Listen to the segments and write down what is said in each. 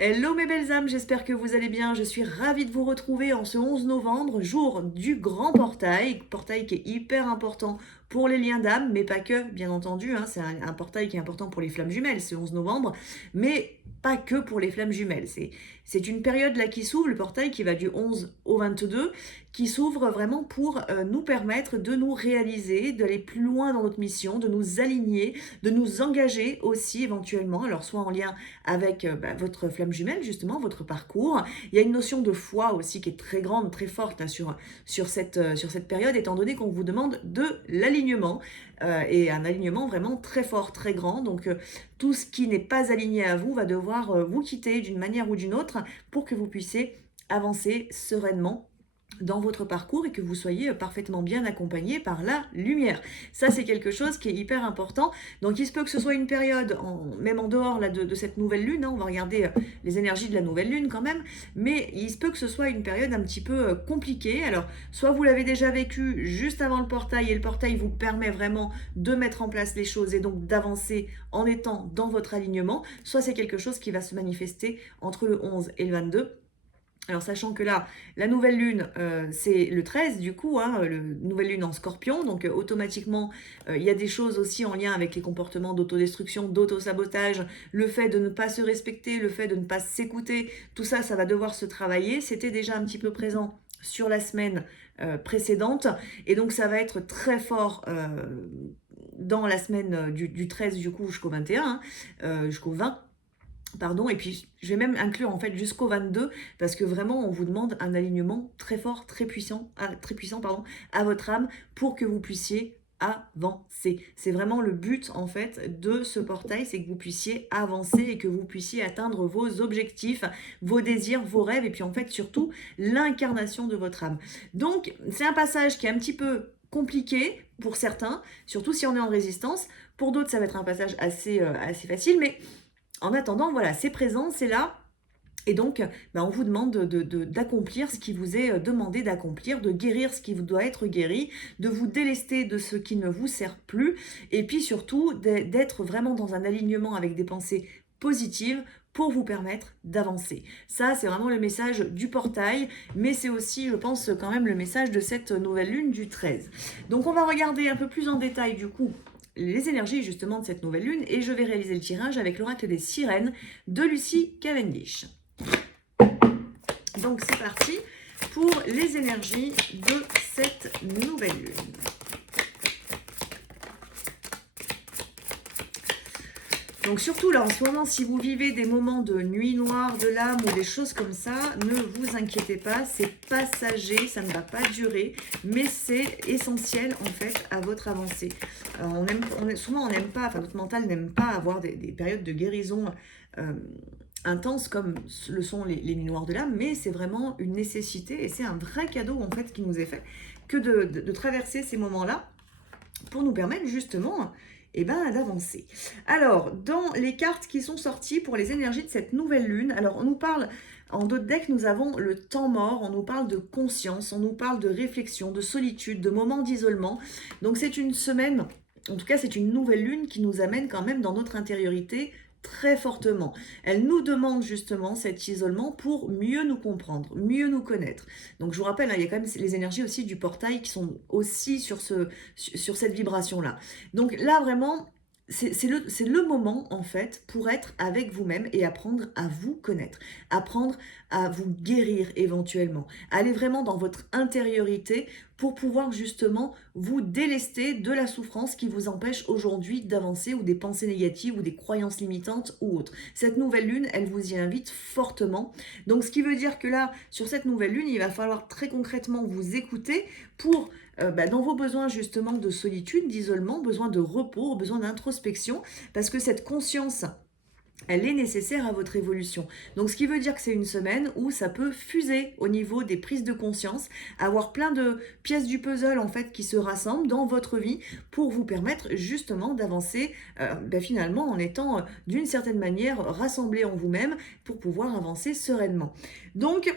Hello mes belles âmes, j'espère que vous allez bien. Je suis ravie de vous retrouver en ce 11 novembre, jour du grand portail qui est hyper important pour les liens d'âme, mais pas que, bien entendu. C'est un portail qui est important pour les flammes jumelles, ce 11 novembre, mais pas que pour les flammes jumelles. C'est une période là qui s'ouvre, le portail qui va du 11 au 22, qui s'ouvre vraiment pour nous permettre de nous réaliser, d'aller plus loin dans notre mission, de nous aligner, de nous engager aussi éventuellement, alors soit en lien avec votre flamme jumelle, justement, votre parcours. Il y a une notion de foi aussi qui est très grande, très forte là, sur cette période, étant donné qu'on vous demande de l'alignement, et un alignement vraiment très fort, très grand. Donc, tout ce qui n'est pas aligné à vous va devoir vous quitter d'une manière ou d'une autre pour que vous puissiez avancer sereinement dans votre parcours et que vous soyez parfaitement bien accompagné par la lumière. Ça, c'est quelque chose qui est hyper important. Donc, il se peut que ce soit une période, même en dehors là, de cette nouvelle lune, on va regarder les énergies de la nouvelle lune quand même, mais il se peut que ce soit une période un petit peu compliquée. Alors, soit vous l'avez déjà vécu juste avant le portail et le portail vous permet vraiment de mettre en place les choses et donc d'avancer en étant dans votre alignement, soit c'est quelque chose qui va se manifester entre le 11 et le 22. Alors, sachant que là, la nouvelle lune, c'est le 13 du coup, nouvelle lune en scorpion, donc automatiquement, il y a des choses aussi en lien avec les comportements d'autodestruction, d'autosabotage, le fait de ne pas se respecter, le fait de ne pas s'écouter, tout ça, ça va devoir se travailler. C'était déjà un petit peu présent sur la semaine précédente, et donc ça va être très fort dans la semaine du 13 du coup jusqu'au 21, jusqu'au 20. Pardon, et puis je vais même inclure en fait jusqu'au 22 parce que vraiment on vous demande un alignement très fort, très puissant, pardon, à votre âme pour que vous puissiez avancer. C'est vraiment le but en fait de ce portail, c'est que vous puissiez avancer et que vous puissiez atteindre vos objectifs, vos désirs, vos rêves et puis en fait surtout l'incarnation de votre âme. Donc c'est un passage qui est un petit peu compliqué pour certains, surtout si on est en résistance. Pour d'autres ça va être un passage assez facile, mais en attendant, voilà, c'est présent, c'est là. Et donc, on vous demande d'accomplir ce qui vous est demandé d'accomplir, de guérir ce qui vous doit être guéri, de vous délester de ce qui ne vous sert plus, et puis surtout d'être vraiment dans un alignement avec des pensées positives pour vous permettre d'avancer. Ça, c'est vraiment le message du portail, mais c'est aussi, je pense, quand même le message de cette nouvelle lune du 13. Donc, on va regarder un peu plus en détail, du coup, les énergies justement de cette nouvelle lune et je vais réaliser le tirage avec l'oracle des sirènes de Lucie Cavendish. Donc c'est parti pour les énergies de cette nouvelle lune. Donc surtout là en ce moment, si vous vivez des moments de nuit noire de l'âme ou des choses comme ça, ne vous inquiétez pas, c'est passager, ça ne va pas durer, mais c'est essentiel en fait à votre avancée. Souvent on n'aime pas, enfin notre mental n'aime pas avoir des périodes de guérison intenses comme le sont les nuits noires de l'âme, mais c'est vraiment une nécessité et c'est un vrai cadeau en fait qui nous est fait que de traverser ces moments-là pour nous permettre justement d'avancer. Alors, dans les cartes qui sont sorties pour les énergies de cette nouvelle lune, alors on nous parle, en d'autres decks, nous avons le temps mort, on nous parle de conscience, on nous parle de réflexion, de solitude, de moments d'isolement. Donc c'est une semaine, en tout cas c'est une nouvelle lune qui nous amène quand même dans notre intériorité très fortement. Elle nous demande justement cet isolement pour mieux nous comprendre, mieux nous connaître. Donc je vous rappelle, il y a quand même les énergies aussi du portail qui sont aussi sur cette vibration-là. Donc là vraiment, c'est le moment en fait pour être avec vous-même et apprendre à vous connaître, apprendre à vous guérir éventuellement, aller vraiment dans votre intériorité pour pouvoir justement vous délester de la souffrance qui vous empêche aujourd'hui d'avancer ou des pensées négatives ou des croyances limitantes ou autres. Cette nouvelle lune, elle vous y invite fortement. Donc ce qui veut dire que là, sur cette nouvelle lune, il va falloir très concrètement vous écouter pour dans vos besoins justement de solitude, d'isolement, besoin de repos, besoin d'introspection, parce que cette conscience, elle est nécessaire à votre évolution. Donc ce qui veut dire que c'est une semaine où ça peut fuser au niveau des prises de conscience, avoir plein de pièces du puzzle en fait qui se rassemblent dans votre vie pour vous permettre justement d'avancer finalement en étant d'une certaine manière rassemblés en vous-même pour pouvoir avancer sereinement. Donc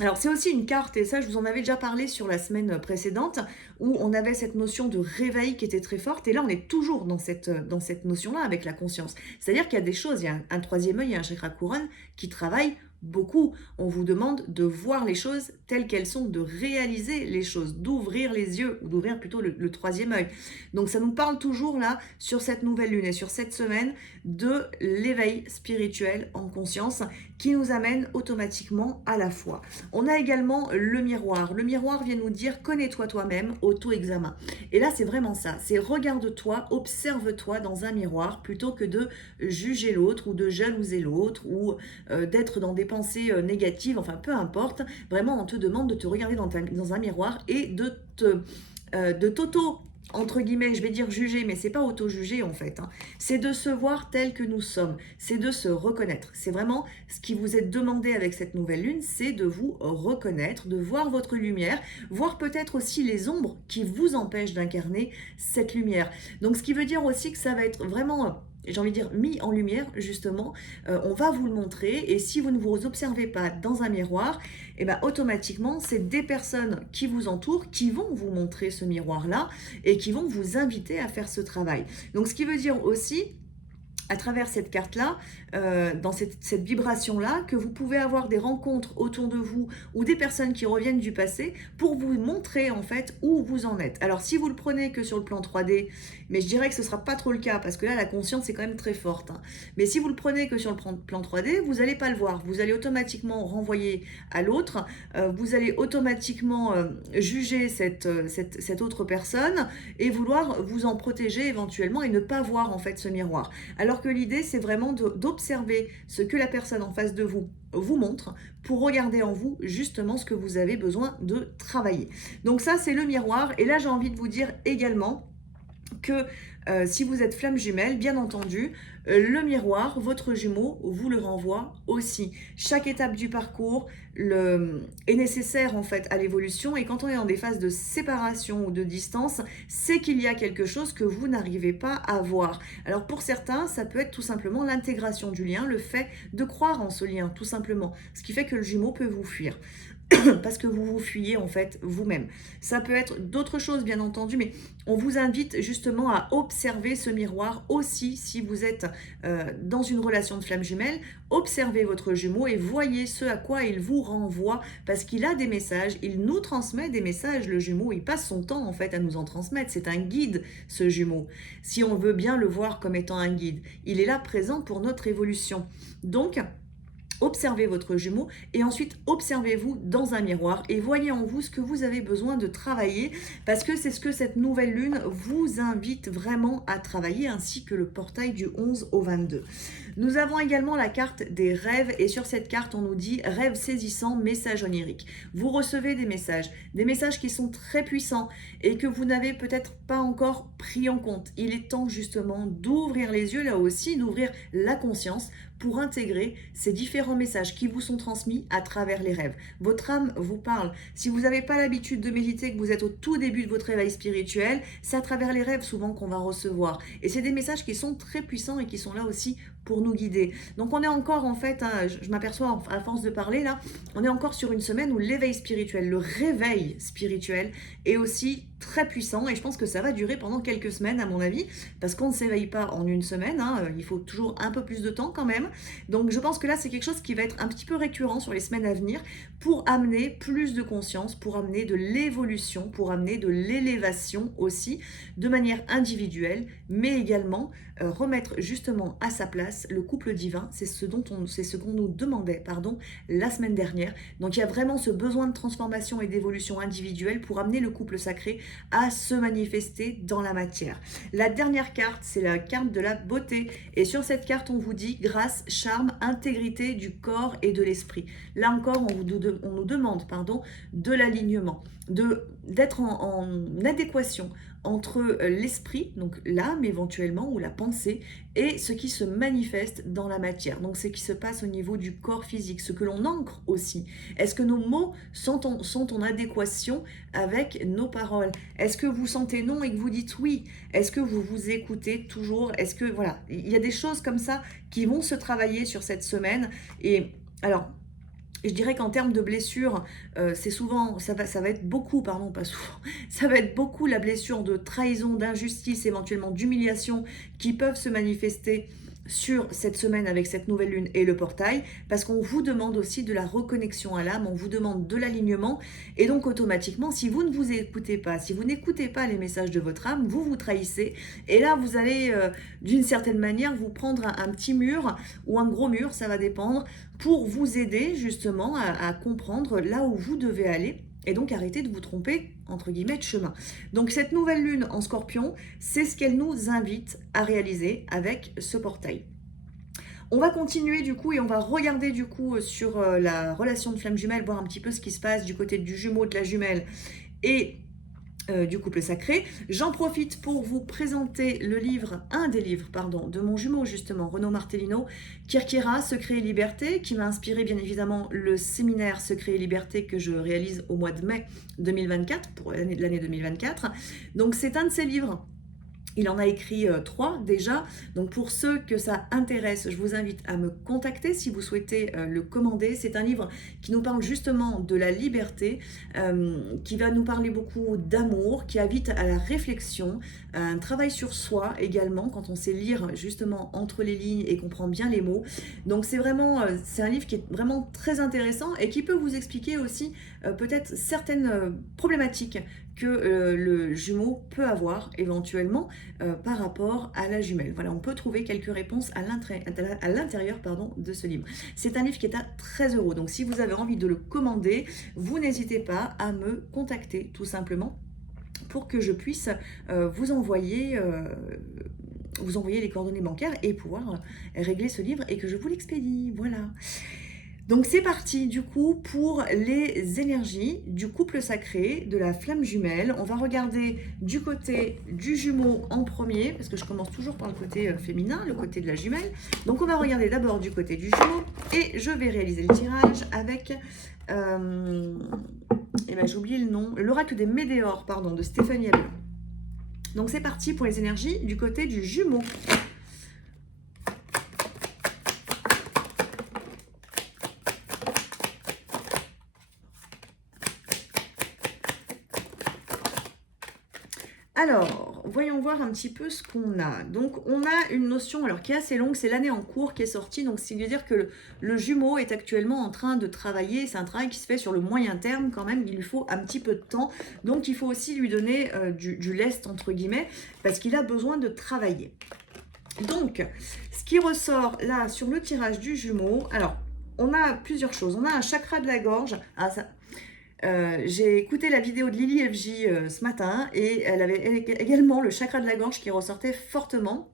Alors c'est aussi une carte, et ça je vous en avais déjà parlé sur la semaine précédente, où on avait cette notion de réveil qui était très forte, et là on est toujours dans cette notion-là avec la conscience. C'est-à-dire qu'il y a des choses, il y a un troisième œil, il y a un chakra couronne qui travaille beaucoup. On vous demande de voir les choses telles qu'elles sont, de réaliser les choses, d'ouvrir les yeux, ou d'ouvrir plutôt le troisième œil. Donc ça nous parle toujours là, sur cette nouvelle lune et sur cette semaine, de l'éveil spirituel en conscience qui nous amène automatiquement à la foi. On a également le miroir. Le miroir vient nous dire connais-toi toi-même, auto-examen. Et là, c'est vraiment ça. C'est regarde-toi, observe-toi dans un miroir plutôt que de juger l'autre ou de jalouser l'autre ou d'être dans des pensées négatives. Enfin, peu importe. Vraiment, on te demande de te regarder dans un miroir et de t'auto entre guillemets, je vais dire juger, mais c'est pas auto-juger en fait. Hein. C'est de se voir tel que nous sommes, c'est de se reconnaître. C'est vraiment ce qui vous est demandé avec cette nouvelle lune, c'est de vous reconnaître, de voir votre lumière, voir peut-être aussi les ombres qui vous empêchent d'incarner cette lumière. Donc ce qui veut dire aussi que ça va être vraiment j'ai envie de dire, mis en lumière, justement, on va vous le montrer. Et si vous ne vous observez pas dans un miroir, et ben automatiquement, c'est des personnes qui vous entourent qui vont vous montrer ce miroir-là et qui vont vous inviter à faire ce travail. Donc, ce qui veut dire aussi à travers cette carte-là, dans cette vibration-là, que vous pouvez avoir des rencontres autour de vous ou des personnes qui reviennent du passé pour vous montrer en fait où vous en êtes. Alors si vous le prenez que sur le plan 3D, mais je dirais que ce ne sera pas trop le cas parce que là la conscience est quand même très forte. Hein. Mais si vous le prenez que sur le plan 3D, vous n'allez pas le voir. Vous allez automatiquement renvoyer à l'autre, vous allez automatiquement juger cette autre personne et vouloir vous en protéger éventuellement et ne pas voir en fait ce miroir. Alors que l'idée, c'est vraiment d'observer ce que la personne en face de vous vous montre pour regarder en vous justement ce que vous avez besoin de travailler. Donc ça, c'est le miroir. Et là, j'ai envie de vous dire également que si vous êtes flamme jumelle, bien entendu, le miroir, votre jumeau, vous le renvoie aussi. Chaque étape du parcours est nécessaire en fait à l'évolution et quand on est dans des phases de séparation ou de distance, c'est qu'il y a quelque chose que vous n'arrivez pas à voir. Alors pour certains, ça peut être tout simplement l'intégration du lien, le fait de croire en ce lien, tout simplement. Ce qui fait que le jumeau peut vous fuir. Parce que vous vous fuyez en fait vous-même. Ça peut être d'autres choses bien entendu, mais on vous invite justement à observer ce miroir aussi si vous êtes dans une relation de flamme jumelle. Observez votre jumeau et voyez ce à quoi il vous renvoie parce qu'il a des messages, il nous transmet des messages, le jumeau, il passe son temps en fait à nous en transmettre. C'est un guide ce jumeau, si on veut bien le voir comme étant un guide. Il est là présent pour notre évolution. Donc, observez votre jumeau et ensuite observez-vous dans un miroir et voyez en vous ce que vous avez besoin de travailler parce que c'est ce que cette nouvelle lune vous invite vraiment à travailler ainsi que le portail du 11 au 22. Nous avons également la carte des rêves et sur cette carte on nous dit rêve saisissant, message onirique. Vous recevez des messages qui sont très puissants et que vous n'avez peut-être pas encore pris en compte. Il est temps justement d'ouvrir les yeux là aussi, d'ouvrir la conscience pour intégrer ces différents messages qui vous sont transmis à travers les rêves. Votre âme vous parle. Si vous n'avez pas l'habitude de méditer, que vous êtes au tout début de votre réveil spirituel, c'est à travers les rêves souvent qu'on va recevoir. Et c'est des messages qui sont très puissants et qui sont là aussi pour nous guider. Donc on est encore en fait, hein, je m'aperçois à force de parler là, on est encore sur une semaine où l'éveil spirituel, le réveil spirituel est aussi très puissant et je pense que ça va durer pendant quelques semaines à mon avis parce qu'on ne s'éveille pas en une semaine, hein, il faut toujours un peu plus de temps quand même. Donc je pense que là c'est quelque chose qui va être un petit peu récurrent sur les semaines à venir pour amener plus de conscience, pour amener de l'évolution, pour amener de l'élévation aussi de manière individuelle mais également remettre justement à sa place le couple divin, c'est ce qu'on nous demandait la semaine dernière. Donc il y a vraiment ce besoin de transformation et d'évolution individuelle pour amener le couple sacré à se manifester dans la matière. La dernière carte, c'est la carte de la beauté. Et sur cette carte, on vous dit grâce, charme, intégrité du corps et de l'esprit. Là encore, on nous demande de l'alignement, d'être en adéquation entre l'esprit, donc l'âme éventuellement, ou la pensée, et ce qui se manifeste dans la matière. Donc ce qui se passe au niveau du corps physique, ce que l'on ancre aussi. Est-ce que nos mots sont en adéquation avec nos paroles? Est-ce que vous sentez non et que vous dites oui? Est-ce que vous vous écoutez toujours? Est-ce que, voilà, il y a des choses comme ça qui vont se travailler sur cette semaine. Et alors, je dirais qu'en termes de blessures, c'est souvent, ça va être beaucoup, pardon, pas souvent, ça va être beaucoup la blessure de trahison, d'injustice, éventuellement d'humiliation qui peuvent se manifester sur cette semaine avec cette nouvelle lune et le portail, parce qu'on vous demande aussi de la reconnexion à l'âme, on vous demande de l'alignement, et donc automatiquement, si vous ne vous écoutez pas, si vous n'écoutez pas les messages de votre âme, vous vous trahissez, et là vous allez d'une certaine manière vous prendre un petit mur ou un gros mur, ça va dépendre, pour vous aider justement à comprendre là où vous devez aller et donc arrêter de vous tromper, entre guillemets, de chemin. Donc cette nouvelle lune en Scorpion, c'est ce qu'elle nous invite à réaliser avec ce portail. On va continuer du coup et on va regarder du coup sur la relation de flamme jumelle, voir un petit peu ce qui se passe du côté du jumeau, de la jumelle et du couple sacré. J'en profite pour vous présenter le livre, un des livres, pardon, de mon jumeau justement, Renaud Martellino, Kirkira, Secret et Liberté, qui m'a inspiré bien évidemment le séminaire Secret et Liberté que je réalise au mois de mai 2024, pour l'année 2024. Donc c'est un de ces livres. Il en a écrit 3 déjà, donc pour ceux que ça intéresse, je vous invite à me contacter si vous souhaitez le commander. C'est un livre qui nous parle justement de la liberté, qui va nous parler beaucoup d'amour, qui invite à la réflexion, à un travail sur soi également, quand on sait lire justement entre les lignes et comprend bien les mots. Donc c'est vraiment, c'est un livre qui est vraiment très intéressant et qui peut vous expliquer aussi peut-être certaines problématiques que le jumeau peut avoir éventuellement par rapport à la jumelle. Voilà, on peut trouver quelques réponses à l'intérieur de ce livre. C'est un livre qui est à 13 €. Donc si vous avez envie de le commander, vous n'hésitez pas à me contacter tout simplement pour que je puisse vous envoyer les coordonnées bancaires et pouvoir régler ce livre et que je vous l'expédie. Voilà. Donc c'est parti du coup pour les énergies du couple sacré, de la flamme jumelle. On va regarder du côté du jumeau en premier, parce que je commence toujours par le côté féminin, le côté de la jumelle. Donc on va regarder d'abord du côté du jumeau et je vais réaliser le tirage avec, j'ai oublié le nom, l'oracle des Médéors, pardon, de Stéphanie Abel. Donc c'est parti pour les énergies du côté du jumeau. Alors, voyons voir un petit peu ce qu'on a. Donc, on a une notion alors qui est assez longue, c'est l'année en cours qui est sortie. Donc, c'est veut dire que le jumeau est actuellement en train de travailler. C'est un travail qui se fait sur le moyen terme quand même. Il lui faut un petit peu de temps. Donc, il faut aussi lui donner du lest, entre guillemets, parce qu'il a besoin de travailler. Donc, ce qui ressort là sur le tirage du jumeau, alors, on a plusieurs choses. On a un chakra de la gorge. Ah, ça... j'ai écouté la vidéo de Lily FJ ce matin et elle avait également le chakra de la gorge qui ressortait fortement.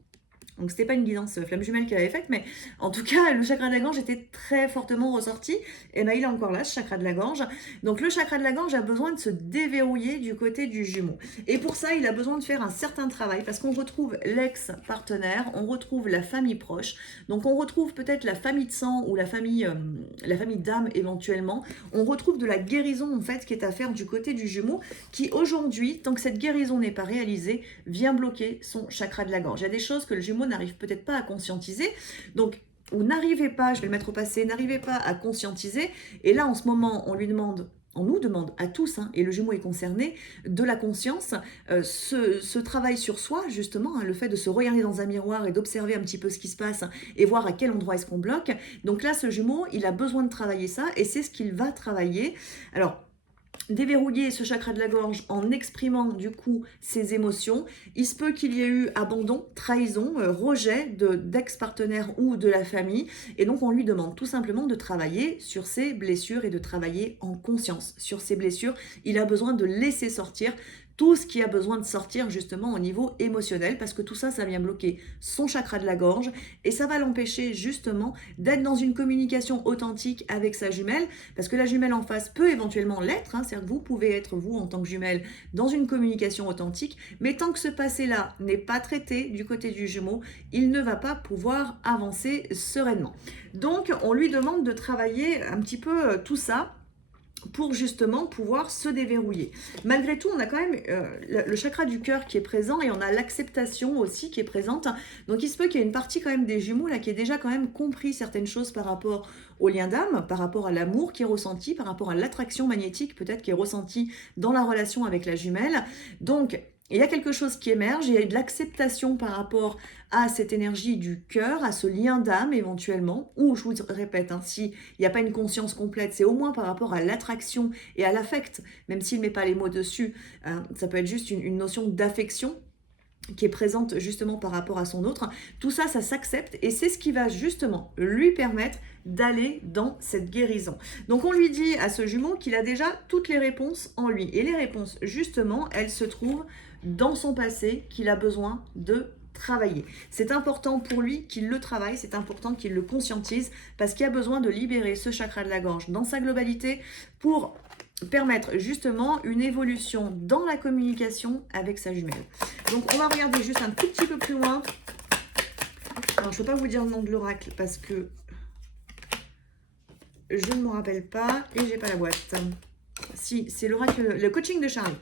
Donc, c'était pas une guidance flamme jumelle qu'elle avait faite, mais en tout cas, le chakra de la gorge était très fortement ressorti. Et ben, il est encore là, ce chakra de la gorge. Donc, le chakra de la gorge a besoin de se déverrouiller du côté du jumeau. Et pour ça, il a besoin de faire un certain travail parce qu'on retrouve l'ex-partenaire, on retrouve la famille proche. Donc, on retrouve peut-être la famille de sang ou la famille d'âme éventuellement. On retrouve de la guérison, en fait, qui est à faire du côté du jumeau, qui aujourd'hui, tant que cette guérison n'est pas réalisée, vient bloquer son chakra de la gorge. Il y a des choses que le jumeau n'arrive peut-être pas à conscientiser, donc ou n'arrivez pas, je vais le mettre au passé, n'arrivez pas à conscientiser, et là en ce moment on nous demande à tous, et le jumeau est concerné, de la conscience, ce travail sur soi justement, le fait de se regarder dans un miroir et d'observer un petit peu ce qui se passe et voir à quel endroit est-ce qu'on bloque. Donc là ce jumeau il a besoin de travailler ça et c'est ce qu'il va travailler. Alors déverrouiller ce chakra de la gorge en exprimant du coup ses émotions. Il se peut qu'il y ait eu abandon, trahison, rejet d'ex-partenaire ou de la famille. Et donc on lui demande tout simplement de travailler sur ses blessures et de travailler en conscience sur ses blessures. Il a besoin de laisser sortir tout ce qui a besoin de sortir justement au niveau émotionnel parce que tout ça, ça vient bloquer son chakra de la gorge et ça va l'empêcher justement d'être dans une communication authentique avec sa jumelle parce que la jumelle en face peut éventuellement l'être, c'est-à-dire que vous pouvez être vous en tant que jumelle dans une communication authentique, mais tant que ce passé-là n'est pas traité du côté du jumeau, il ne va pas pouvoir avancer sereinement. Donc on lui demande de travailler un petit peu tout ça pour justement pouvoir se déverrouiller. Malgré tout, on a quand même le chakra du cœur qui est présent et on a l'acceptation aussi qui est présente. Donc il se peut qu'il y ait une partie quand même des Jumeaux là qui ait déjà quand même compris certaines choses par rapport au lien d'âme, par rapport à l'amour qui est ressenti, par rapport à l'attraction magnétique peut-être qui est ressentie dans la relation avec la jumelle. Donc il y a quelque chose qui émerge, il y a de l'acceptation par rapport à cette énergie du cœur, à ce lien d'âme éventuellement, ou je vous répète, hein, s'il n'y a pas une conscience complète, c'est au moins par rapport à l'attraction et à l'affect, même s'il ne met pas les mots dessus, ça peut être juste une notion d'affection qui est présente justement par rapport à son autre. Tout ça, ça s'accepte et c'est ce qui va justement lui permettre d'aller dans cette guérison. Donc on lui dit à ce jumeau qu'il a déjà toutes les réponses en lui. Et les réponses, justement, elles se trouvent dans son passé qu'il a besoin de travailler. C'est important pour lui qu'il le travaille, c'est important qu'il le conscientise parce qu'il a besoin de libérer ce chakra de la gorge dans sa globalité pour permettre justement une évolution dans la communication avec sa jumelle. Donc on va regarder juste un tout petit peu plus loin. Alors je ne peux pas vous dire le nom de l'oracle parce que je ne m'en rappelle pas et j'ai pas la boîte. Si, c'est l'oracle, le coaching de Charlie.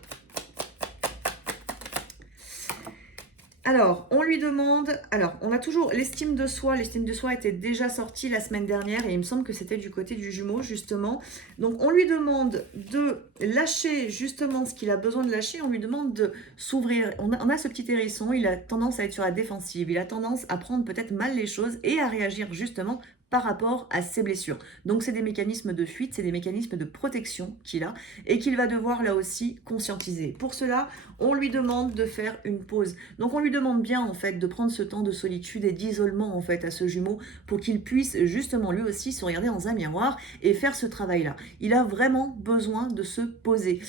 Alors, on lui demande... Alors, on a toujours l'estime de soi. L'estime de soi était déjà sortie la semaine dernière et il me semble que c'était du côté du jumeau, justement. Donc, on lui demande de lâcher justement ce qu'il a besoin de lâcher. On lui demande de s'ouvrir. On a ce petit hérisson, il a tendance à être sur la défensive. Il a tendance à prendre peut-être mal les choses et à réagir justement par rapport à ses blessures. Donc c'est des mécanismes de fuite, c'est des mécanismes de protection qu'il a et qu'il va devoir là aussi conscientiser. Pour cela, on lui demande de faire une pause. Donc on lui demande bien en fait de prendre ce temps de solitude et d'isolement en fait à ce jumeau pour qu'il puisse justement lui aussi se regarder dans un miroir et faire ce travail-là. Il a vraiment besoin de se poser.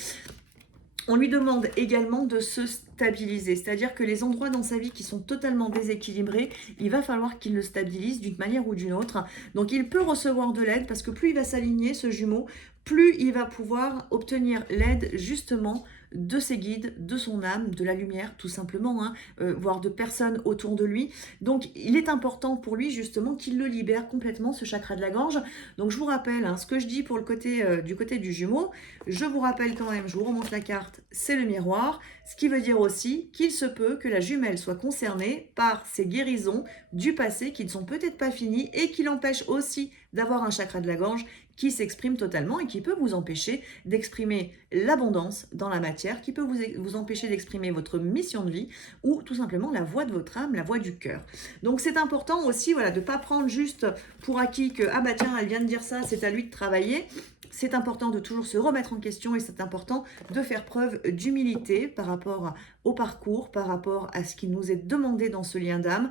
On lui demande également de se stabiliser, c'est-à-dire que les endroits dans sa vie qui sont totalement déséquilibrés, il va falloir qu'il le stabilise d'une manière ou d'une autre. Donc il peut recevoir de l'aide parce que plus il va s'aligner, ce jumeau, plus il va pouvoir obtenir l'aide justement de ses guides, de son âme, de la lumière tout simplement, hein, voire de personnes autour de lui. Donc il est important pour lui justement qu'il le libère complètement ce chakra de la gorge. Donc je vous rappelle hein, ce que je dis pour le côté du côté du jumeau, je vous rappelle quand même, je vous remonte la carte, c'est le miroir, ce qui veut dire aussi qu'il se peut que la jumelle soit concernée par ces guérisons du passé qui ne sont peut-être pas finies et qui l'empêchent aussi d'avoir un chakra de la gorge qui s'exprime totalement et qui peut vous empêcher d'exprimer l'abondance dans la matière, qui peut vous empêcher d'exprimer votre mission de vie ou tout simplement la voix de votre âme, la voix du cœur. Donc c'est important aussi voilà, de ne pas prendre juste pour acquis que « Ah bah tiens, elle vient de dire ça, c'est à lui de travailler ». C'est important de toujours se remettre en question et c'est important de faire preuve d'humilité par rapport au parcours, par rapport à ce qui nous est demandé dans ce lien d'âme.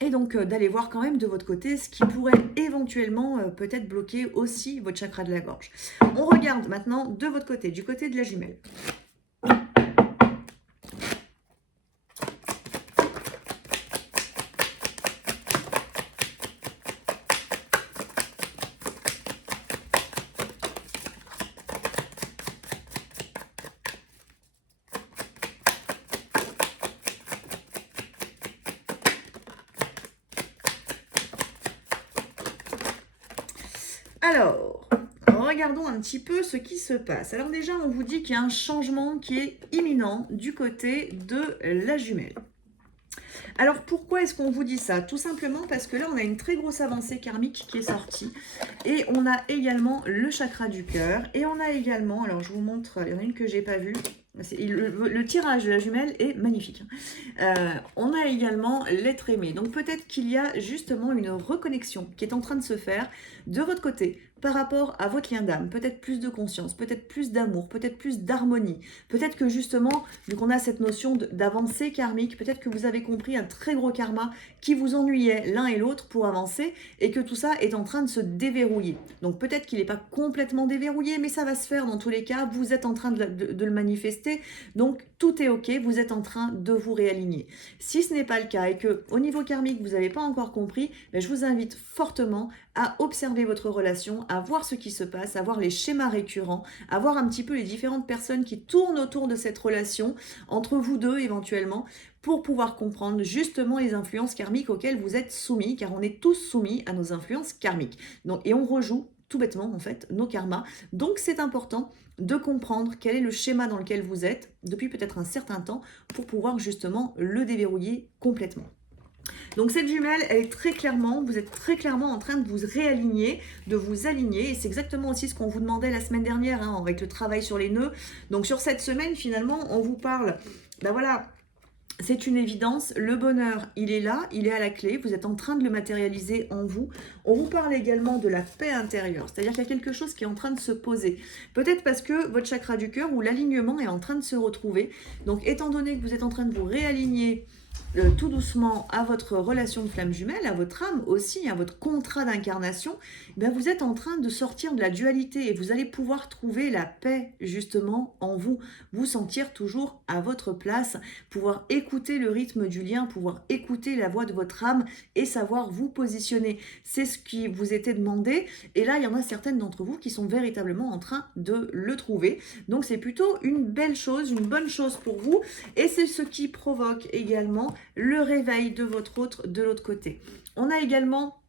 Et donc d'aller voir quand même de votre côté ce qui pourrait éventuellement peut-être bloquer aussi votre chakra de la gorge. On regarde maintenant de votre côté, du côté de la jumelle. Alors, regardons un petit peu ce qui se passe. Alors déjà, on vous dit qu'il y a un changement qui est imminent du côté de la jumelle. Alors pourquoi est-ce qu'on vous dit ça? Tout simplement parce que là, on a une très grosse avancée karmique qui est sortie. Et on a également le chakra du cœur. Et on a également, alors je vous montre, il y en a une que je n'ai pas vue. Le tirage de la jumelle est magnifique. On a également l'être aimé. Donc peut-être qu'il y a justement une reconnexion qui est en train de se faire de votre côté par rapport à votre lien d'âme. Peut-être plus de conscience, peut-être plus d'amour, peut-être plus d'harmonie. Peut-être que justement, vu qu'on a cette notion d'avancée karmique, peut-être que vous avez compris un très gros karma qui vous ennuyait l'un et l'autre pour avancer et que tout ça est en train de se déverrouiller. Donc peut-être qu'il n'est pas complètement déverrouillé, mais ça va se faire dans tous les cas. Vous êtes en train de le manifester. Donc tout est ok, vous êtes en train de vous réaligner. Si ce n'est pas le cas et que au niveau karmique vous n'avez pas encore compris, je vous invite fortement à observer votre relation, à voir ce qui se passe, à voir les schémas récurrents, à voir un petit peu les différentes personnes qui tournent autour de cette relation, entre vous deux éventuellement, pour pouvoir comprendre justement les influences karmiques auxquelles vous êtes soumis, car on est tous soumis à nos influences karmiques. Donc, et on rejoue tout bêtement en fait, nos karmas. Donc c'est important de comprendre quel est le schéma dans lequel vous êtes depuis peut-être un certain temps pour pouvoir justement le déverrouiller complètement. Donc cette jumelle, elle est très clairement, vous êtes très clairement en train de vous réaligner, de vous aligner. Et c'est exactement aussi ce qu'on vous demandait la semaine dernière hein, avec le travail sur les nœuds. Donc sur cette semaine, finalement, on vous parle, ben voilà, c'est une évidence, le bonheur, il est là, il est à la clé, vous êtes en train de le matérialiser en vous. On vous parle également de la paix intérieure, c'est-à-dire qu'il y a quelque chose qui est en train de se poser. Peut-être parce que votre chakra du cœur ou l'alignement est en train de se retrouver. Donc étant donné que vous êtes en train de vous réaligner tout doucement à votre relation de flamme jumelle, à votre âme aussi, à votre contrat d'incarnation, ben vous êtes en train de sortir de la dualité et vous allez pouvoir trouver la paix justement en vous, vous sentir toujours à votre place, pouvoir écouter le rythme du lien, pouvoir écouter la voix de votre âme et savoir vous positionner. C'est ce qui vous était demandé et là il y en a certaines d'entre vous qui sont véritablement en train de le trouver. Donc c'est plutôt une belle chose, une bonne chose pour vous et c'est ce qui provoque également le réveil de votre autre de l'autre côté. On a également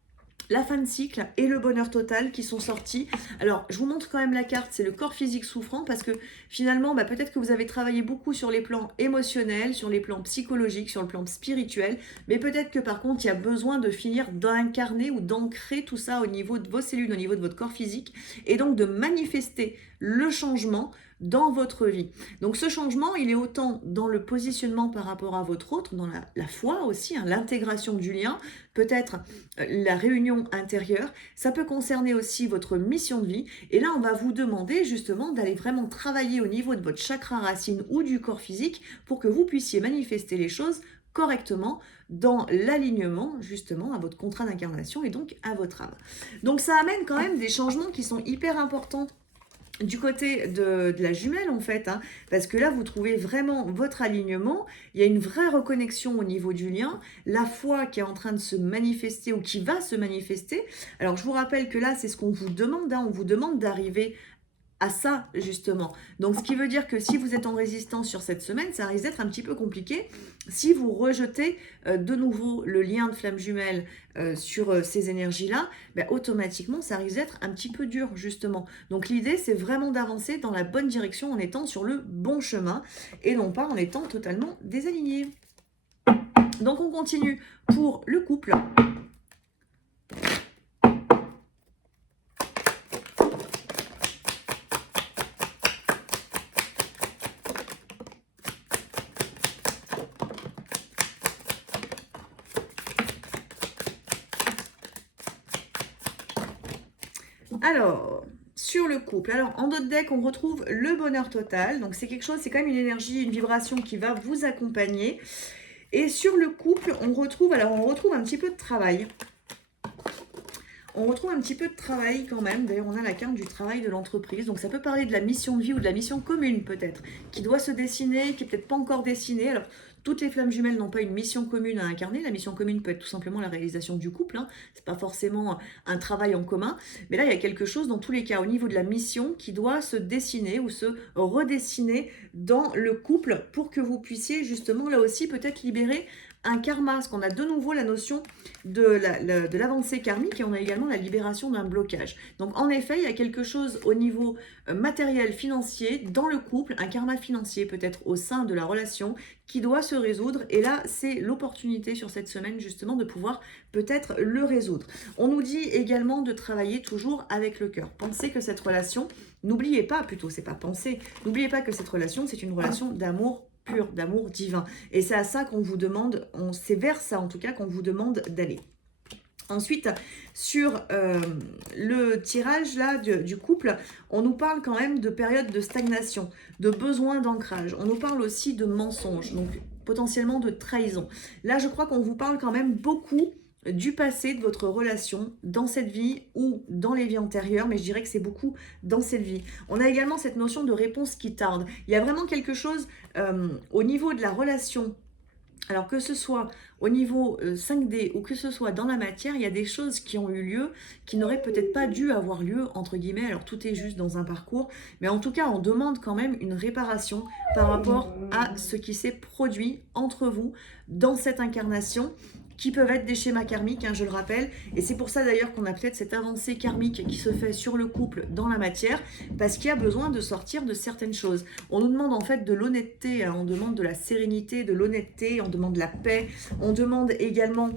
la fin de cycle et le bonheur total qui sont sortis. Alors, je vous montre quand même la carte, c'est le corps physique souffrant parce que finalement, peut-être que vous avez travaillé beaucoup sur les plans émotionnels, sur les plans psychologiques, sur le plan spirituel, mais peut-être que par contre, il y a besoin de finir d'incarner ou d'ancrer tout ça au niveau de vos cellules, au niveau de votre corps physique et donc de manifester le changement dans votre vie. Donc ce changement, il est autant dans le positionnement par rapport à votre autre, dans la foi aussi, hein, l'intégration du lien, peut-être la réunion intérieure, ça peut concerner aussi votre mission de vie. Et là, on va vous demander justement d'aller vraiment travailler au niveau de votre chakra racine ou du corps physique pour que vous puissiez manifester les choses correctement dans l'alignement justement à votre contrat d'incarnation et donc à votre âme. Donc ça amène quand même des changements qui sont hyper importants du côté de la jumelle en fait, hein, parce que là vous trouvez vraiment votre alignement, il y a une vraie reconnexion au niveau du lien, la foi qui est en train de se manifester ou qui va se manifester. Alors je vous rappelle que là c'est ce qu'on vous demande, hein, on vous demande d'arriver à ça justement. Donc ce qui veut dire que si vous êtes en résistance sur cette semaine, ça risque d'être un petit peu compliqué. Si vous rejetez de nouveau le lien de flamme jumelle sur ces énergies-là, automatiquement ça risque d'être un petit peu dur justement. Donc l'idée c'est vraiment d'avancer dans la bonne direction en étant sur le bon chemin et non pas en étant totalement désaligné. Donc on continue pour le couple. Alors, sur le couple, alors en d'autres decks, on retrouve le bonheur total. Donc c'est quelque chose, c'est quand même une énergie, une vibration qui va vous accompagner. Et sur le couple, on retrouve un petit peu de travail. On retrouve un petit peu de travail quand même. D'ailleurs, on a la carte du travail de l'entreprise. Donc ça peut parler de la mission de vie ou de la mission commune peut-être, qui doit se dessiner, qui n'est peut-être pas encore dessinée. Alors, toutes les flammes jumelles n'ont pas une mission commune à incarner. La mission commune peut être tout simplement la réalisation du couple. Hein. Ce n'est pas forcément un travail en commun. Mais là, il y a quelque chose, dans tous les cas, au niveau de la mission, qui doit se dessiner ou se redessiner dans le couple pour que vous puissiez justement, là aussi, peut-être libérer un karma, parce qu'on a de nouveau la notion de l'avancée karmique et on a également la libération d'un blocage. Donc en effet, il y a quelque chose au niveau matériel, financier, dans le couple, un karma financier peut-être au sein de la relation qui doit se résoudre. Et là, c'est l'opportunité sur cette semaine justement de pouvoir peut-être le résoudre. On nous dit également de travailler toujours avec le cœur. Pensez que cette relation, n'oubliez pas, plutôt c'est pas penser, n'oubliez pas que cette relation, c'est une relation d'amour pur, d'amour divin. Et c'est à ça qu'on vous demande, c'est vers ça en tout cas qu'on vous demande d'aller. Ensuite, sur le tirage là du couple, on nous parle quand même de période de stagnation, de besoin d'ancrage. On nous parle aussi de mensonges, donc potentiellement de trahison. Là, je crois qu'on vous parle quand même beaucoup du passé de votre relation dans cette vie ou dans les vies antérieures, mais je dirais que c'est beaucoup dans cette vie. On a également cette notion de réponse qui tarde. Il y a vraiment quelque chose au niveau de la relation. Alors que ce soit au niveau 5D ou que ce soit dans la matière, il y a des choses qui ont eu lieu, qui n'auraient peut-être pas dû avoir lieu, entre guillemets. Alors tout est juste dans un parcours, mais en tout cas on demande quand même une réparation par rapport à ce qui s'est produit entre vous dans cette incarnation. qui peuvent être des schémas karmiques, hein, je le rappelle, et c'est pour ça d'ailleurs qu'on a peut-être cette avancée karmique qui se fait sur le couple dans la matière, parce qu'il y a besoin de sortir de certaines choses. On nous demande en fait de l'honnêteté, hein, on demande de la sérénité, de l'honnêteté, on demande la paix, on demande également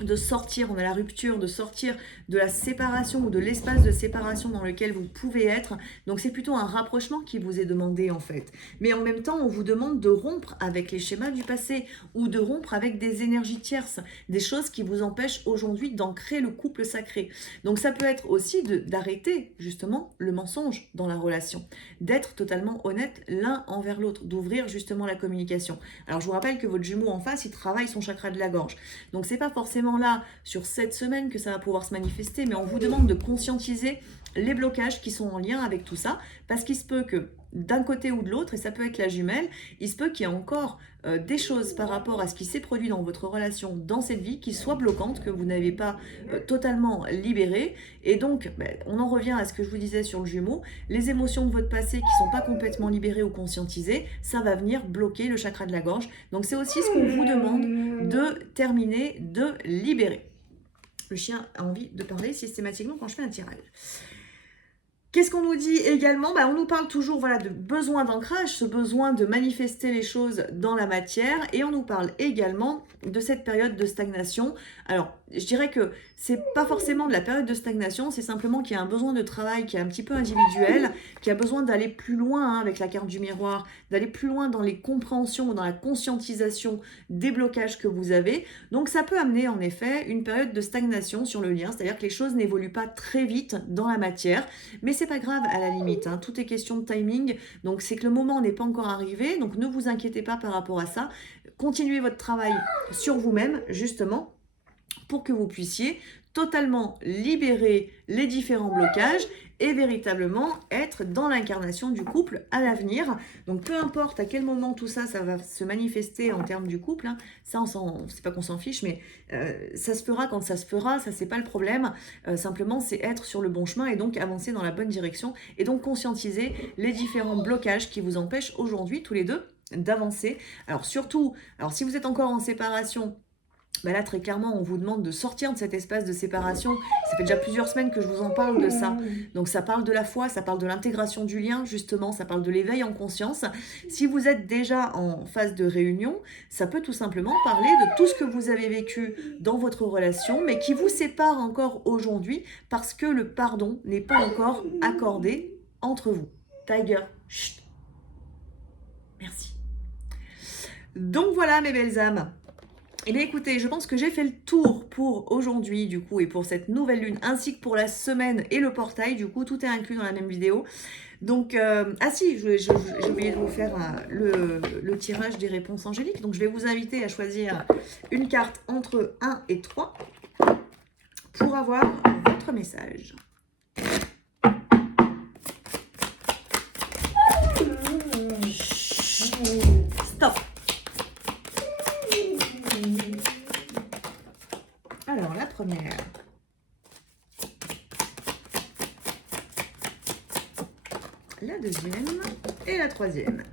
de sortir, on a la rupture, de sortir de la séparation ou de l'espace de séparation dans lequel vous pouvez être. Donc c'est plutôt un rapprochement qui vous est demandé en fait. Mais en même temps, on vous demande de rompre avec les schémas du passé ou de rompre avec des énergies tierces, des choses qui vous empêchent aujourd'hui d'ancrer le couple sacré. Donc ça peut être aussi d'arrêter justement le mensonge dans la relation, d'être totalement honnête l'un envers l'autre, d'ouvrir justement la communication. Alors je vous rappelle que votre jumeau en face, il travaille son chakra de la gorge. Donc c'est pas forcément là, sur cette semaine, que ça va pouvoir se manifester, mais on vous demande de conscientiser les blocages qui sont en lien avec tout ça, parce qu'il se peut que d'un côté ou de l'autre, et ça peut être la jumelle, il se peut qu'il y ait encore des choses par rapport à ce qui s'est produit dans votre relation, dans cette vie, qui soient bloquantes, que vous n'avez pas totalement libérées. Et donc, on en revient à ce que je vous disais sur le jumeau, les émotions de votre passé qui ne sont pas complètement libérées ou conscientisées, ça va venir bloquer le chakra de la gorge. Donc c'est aussi ce qu'on vous demande de terminer, de libérer. Le chien a envie de parler systématiquement quand je fais un tirage. Qu'est-ce qu'on nous dit également? On nous parle toujours de besoin d'ancrage, ce besoin de manifester les choses dans la matière, et on nous parle également de cette période de stagnation. Alors, je dirais que c'est pas forcément de la période de stagnation, c'est simplement qu'il y a un besoin de travail qui est un petit peu individuel, qui a besoin d'aller plus loin avec la carte du miroir, d'aller plus loin dans les compréhensions, dans la conscientisation des blocages que vous avez. Donc ça peut amener en effet une période de stagnation sur le lien, c'est-à-dire que les choses n'évoluent pas très vite dans la matière, mais c'est pas grave à la limite, hein. Tout est question de timing, donc c'est que le moment n'est pas encore arrivé, donc ne vous inquiétez pas par rapport à ça. Continuez votre travail sur vous-même, justement, pour que vous puissiez totalement libérer les différents blocages et véritablement être dans l'incarnation du couple à l'avenir. Donc peu importe à quel moment tout ça, ça va se manifester en termes du couple, hein, ça c'est pas qu'on s'en fiche, mais ça se fera quand ça se fera, ça c'est pas le problème. Simplement c'est être sur le bon chemin et donc avancer dans la bonne direction et donc conscientiser les différents blocages qui vous empêchent aujourd'hui tous les deux d'avancer. Alors surtout, si vous êtes encore en séparation, là, très clairement, on vous demande de sortir de cet espace de séparation. Ça fait déjà plusieurs semaines que je vous en parle de ça. Donc, ça parle de la foi, ça parle de l'intégration du lien, justement. Ça parle de l'éveil en conscience. Si vous êtes déjà en phase de réunion, ça peut tout simplement parler de tout ce que vous avez vécu dans votre relation, mais qui vous sépare encore aujourd'hui parce que le pardon n'est pas encore accordé entre vous. Tiger, chut. Merci. Donc, voilà, mes belles âmes. Eh bien écoutez, je pense que j'ai fait le tour pour aujourd'hui du coup et pour cette nouvelle lune ainsi que pour la semaine et le portail, du coup tout est inclus dans la même vidéo. Donc, ah si, j'ai oublié de vous faire le tirage des réponses angéliques. Donc je vais vous inviter à choisir une carte entre 1 et 3 pour avoir votre message. Stop. Alors, la première. La deuxième et la troisième.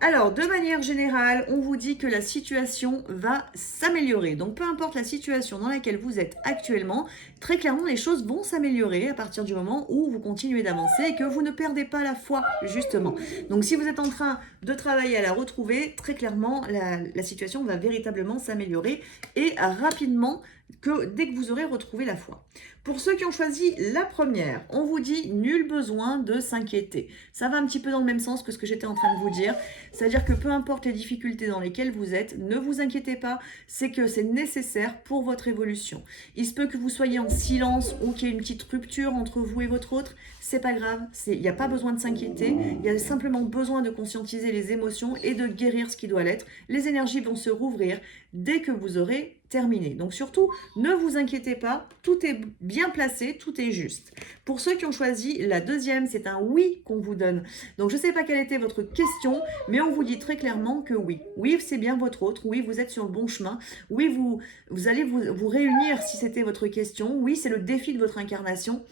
Alors, de manière générale, on vous dit que la situation va s'améliorer. Donc, peu importe la situation dans laquelle vous êtes actuellement, très clairement, les choses vont s'améliorer à partir du moment où vous continuez d'avancer et que vous ne perdez pas la foi, justement. Donc, si vous êtes en train de travailler à la retrouver, très clairement, la situation va véritablement s'améliorer et rapidement, dès que vous aurez retrouvé la foi. Pour ceux qui ont choisi la première, on vous dit nul besoin de s'inquiéter. Ça va un petit peu dans le même sens que ce que j'étais en train de vous dire. C'est-à-dire que peu importe les difficultés dans lesquelles vous êtes, ne vous inquiétez pas, c'est que c'est nécessaire pour votre évolution. Il se peut que vous soyez en silence ou qu'il y ait une petite rupture entre vous et votre autre, c'est pas grave, il n'y a pas besoin de s'inquiéter, il y a simplement besoin de conscientiser les émotions et de guérir ce qui doit l'être. Les énergies vont se rouvrir dès que vous aurez terminé. Donc surtout, ne vous inquiétez pas, tout est bien placé, tout est juste. Pour ceux qui ont choisi la deuxième, c'est un oui qu'on vous donne. Donc je ne sais pas quelle était votre question, mais on vous dit très clairement que oui. Oui, c'est bien votre autre, oui, vous êtes sur le bon chemin, oui, vous allez vous réunir si c'était votre question, oui, c'est le défi de votre incarnation.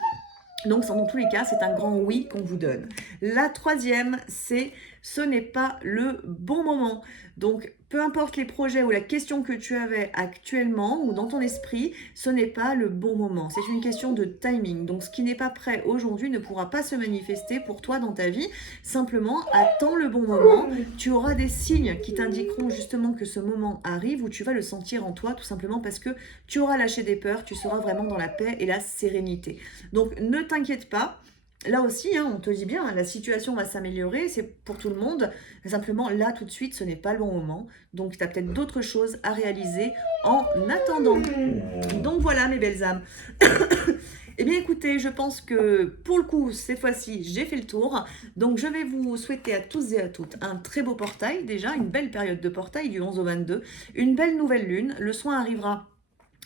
Donc, dans tous les cas, c'est un grand oui qu'on vous donne. La troisième, c'est ce n'est pas le bon moment. Donc, peu importe les projets ou la question que tu avais actuellement ou dans ton esprit, ce n'est pas le bon moment. C'est une question de timing. Donc, ce qui n'est pas prêt aujourd'hui ne pourra pas se manifester pour toi dans ta vie. Simplement, attends le bon moment. Tu auras des signes qui t'indiqueront justement que ce moment arrive où tu vas le sentir en toi, tout simplement parce que tu auras lâché des peurs, tu seras vraiment dans la paix et la sérénité. Donc, ne t'inquiète pas. Là aussi, hein, on te dit bien, hein, la situation va s'améliorer, c'est pour tout le monde. Simplement, là, tout de suite, ce n'est pas le bon moment. Donc, tu as peut-être d'autres choses à réaliser en attendant. Donc, voilà, mes belles âmes. Eh bien, écoutez, je pense que pour le coup, cette fois-ci, j'ai fait le tour. Donc, je vais vous souhaiter à tous et à toutes un très beau portail. Déjà, une belle période de portail du 11 au 22. Une belle nouvelle lune. Le soin arrivera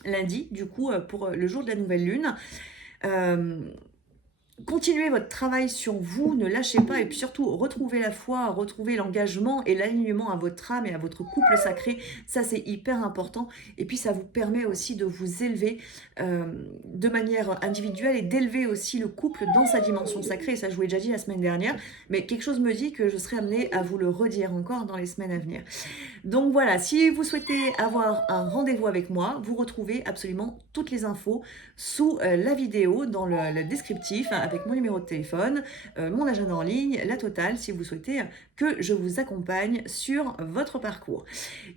lundi, du coup, pour le jour de la nouvelle lune. Continuez votre travail sur vous, ne lâchez pas et puis surtout retrouvez la foi, retrouvez l'engagement et l'alignement à votre âme et à votre couple sacré. Ça, c'est hyper important. Et puis, ça vous permet aussi de vous élever de manière individuelle et d'élever aussi le couple dans sa dimension sacrée. Ça, je vous l'ai déjà dit la semaine dernière, mais quelque chose me dit que je serai amenée à vous le redire encore dans les semaines à venir. Donc voilà, si vous souhaitez avoir un rendez-vous avec moi, vous retrouvez absolument toutes les infos sous la vidéo, dans le descriptif, hein, avec mon numéro de téléphone, mon agenda en ligne, la totale, si vous souhaitez que je vous accompagne sur votre parcours.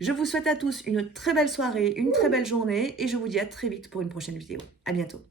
Je vous souhaite à tous une très belle soirée, une très belle journée, et je vous dis à très vite pour une prochaine vidéo. À bientôt.